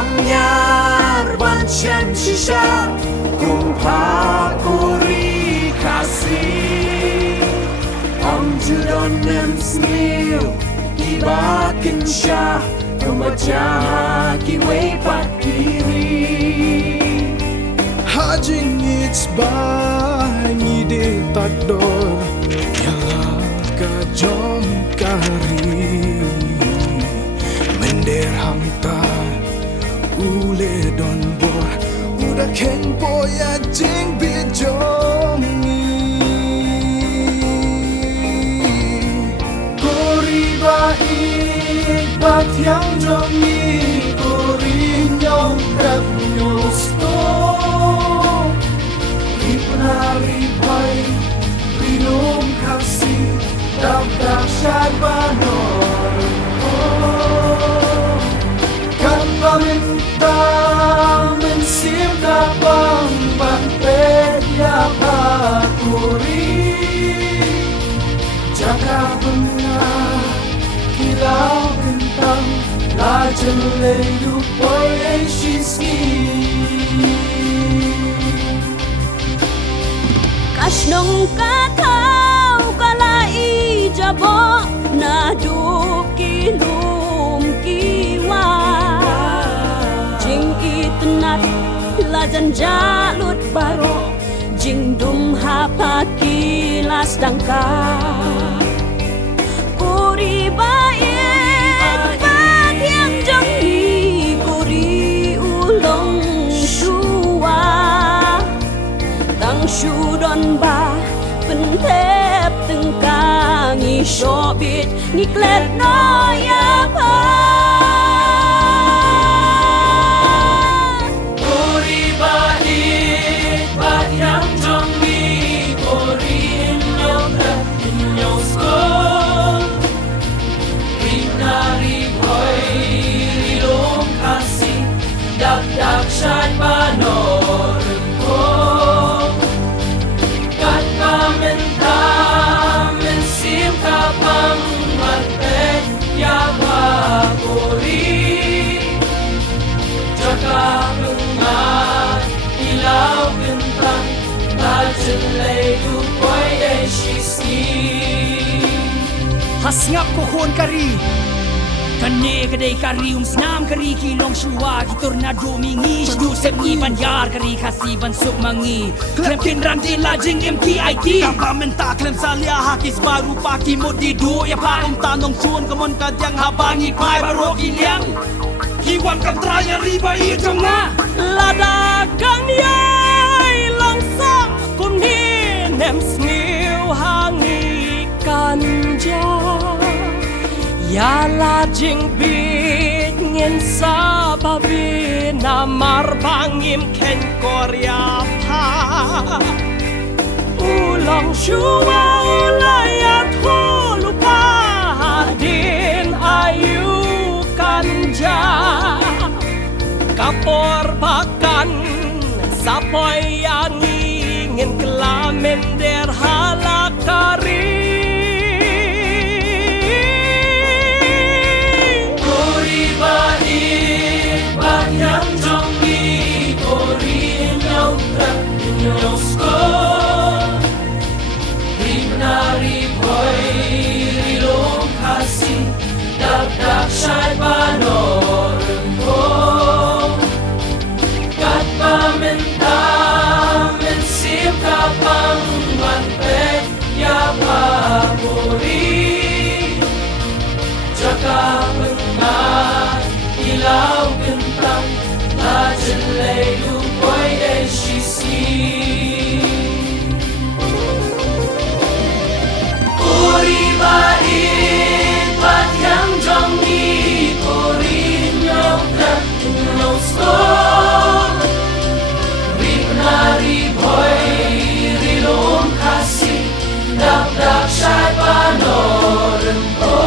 Amnyar banchan shisha Kumpa kuri kasih Judon nem snil Ibakin syah Kemajah kiwe pakiri Hajing it's by ngide takdor Yala kajong kari Mender hamta Ule don bor Udah keng poya jing bijong Bat yang jongi korin nyong krep nyosto Ipnari pai rinum kasih Dapdak syad banor Kan paminta mensim kapang Bangpet ya pakuri Jaka bengah Kilau bintang Lajan leyu poy shiski Kasnong katau kalai jabo Na dukilum kiwa Jing itnat lajan jalut baro Jing dum hapa kilas dangka Kuri baik bat yang jangi Kuri ulong shua Tang shudon ba Pentep tengkang Isobit ngiklet noya pa Kuri baik bat yang jangi Kuri inyong rep inyong skor Dak syad banor ko Kat pamenta mensim kapang Matpet ya pakuri Jaka bengat ilaw bintang Lajan leyu poy shiski Hasngap kokon kari Kane kadai kari snam kari kilong shua ki tornado mingi shdu sep ni banjar kari khasi ban suk mangi klem kinran di lajing MTIT Kapamenta klem salia hakis baru paki modi do ya pa tanong chun kamon kadyang habangi pai barok ilyang Kiwan kamtraya riba i jonga lada kang yai langsa kum ni nem sniu hangi kanja Yala jing bit ngin sa babi na marbangim ken Korea pa Ulang shua ulayat hulupa din ayu kanja Kapor pakan sapoy yang ingin kelamin der halakari Syad banor ko Kat pamenta mensim kapang Matpet ya pakuri Jaka bengat ilaw bintang Lajan leyu poy shiski Kuri baik bat yang jongi Ripnari boy rilum kasih Dak syad banor ko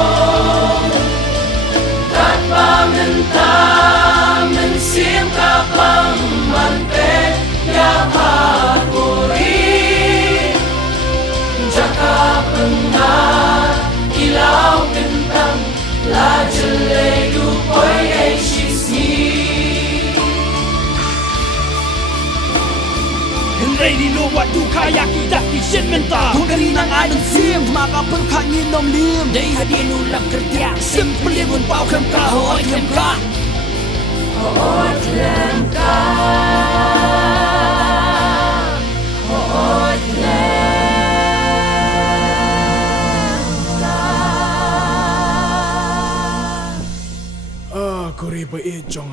Kat pamenta mensim kapang Ready lo waktu kaya kita kishin menta Kung karinang anong sim Makapagkangin ng lim Day hadin ulang kerja Simple ngun pau kem ka Hoy kem ka Hoot lem ka Hoot lem ka Kuri pa itchong